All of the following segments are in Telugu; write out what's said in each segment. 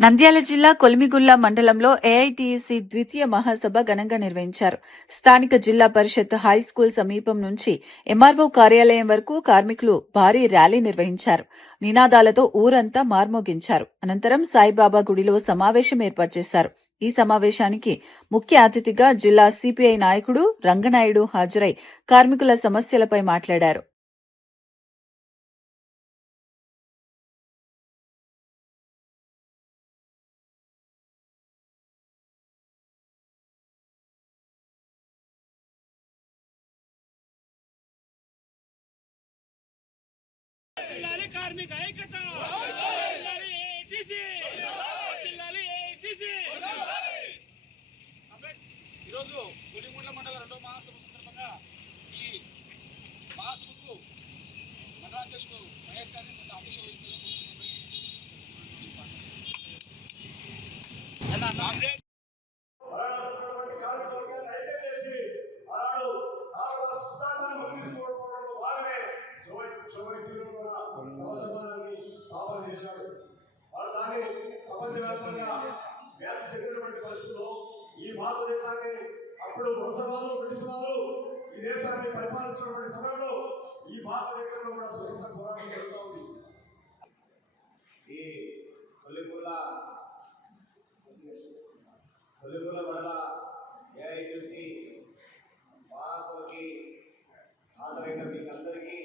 నంద్యాల జిల్లా కొలిమిగుళ్ల మండలంలో ఏఐటీయూసీ ద్వితీయ మహాసభ ఘనంగా నిర్వహించారు. స్థానిక జిల్లా పరిషత్ హైస్కూల్ సమీపం నుంచి ఎంఆర్ఓ కార్యాలయం వరకు కార్మికులు భారీ ర్యాలీ నిర్వహించారు. నినాదాలతో ఊరంతా మార్మోగించారు. అనంతరం సాయిబాబా గుడిలో సమావేశం ఏర్పాటు చేశారు. ఈ సమావేశానికి ముఖ్య అతిథిగా జిల్లా సిపిఐ నాయకుడు రంగనాయుడు హాజరై కార్మికుల సమస్యలపై మాట్లాడారు. కార్మిక ఐక్యత ఈరోజు కొలిమిగుళ్ల మండల 2వ మహాసభ సందర్భంగా ఈ మహాసభకు మండలాధ్యక్షుడు మహేష్ గారిని అధ్యక్ష వాడు దాన్ని ప్రపంచవ్యాప్తంగా వ్యాప్తి చెందినటువంటి పరిస్థితుల్లో ఈ భారతదేశాన్ని అప్పుడు వలసవాదులు బ్రిటిష్ వాదులు ఈ దేశాన్ని పరిపాలించినటువంటి సమయంలో ఈ భారతదేశంలో కూడా స్వతంత్ర పోరాటం జరుగుతూ ఉంది. ఈ కొలిమిగుళ్ల మండల ఏఐటీయూసీ మహాసభకి హాజరైన మీకు అందరికీ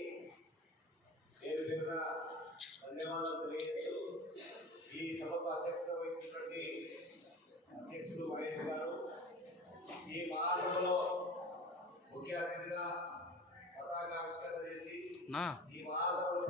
పేరు పేరున ధన్యవాదాలు తెలియజేస్తూ ఈ సభకు అధ్యక్షత వహిస్తున్నటువంటి అధ్యక్షుడు మహేష్ గారు, ఈ మహాసభలో ముఖ్య అతిథిగా పతాక ఆవిష్కరణ చేసి ఈ మహాసభలో